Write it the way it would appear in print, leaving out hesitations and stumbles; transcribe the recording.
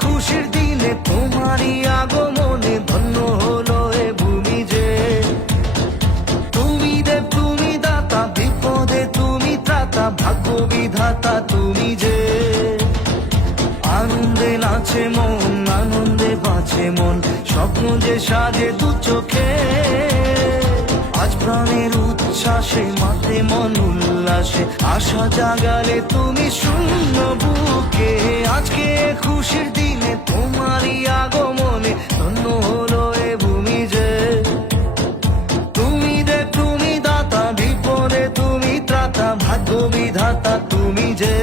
খুশির দিনে তোমারই আগমনে ধন্য হলো এ ভূমি যে। তুমি দেব তুমি দাতা, বিপদে তুমি ত্রাতা, ভাগ্য বিধাতা তুমি যে। আনন্দে নাচে মন, আনন্দে বাঁচে মন, স্বপ্ন যে সাজে দু চোখে। আজ প্রাণের উচ্ছ্বাসে মাতে মন উল্লাসে, আশা জাগালে তুমি শূন্য বুকে। আজকে খুশির দিনে তোমারই আগমনে ধন্য হলো এ ভূমি যে। তুমি দেব তুমি দাতা, বিপদে তুমি ত্রাতা, ভাগ্য বিধাতা তুমি যে।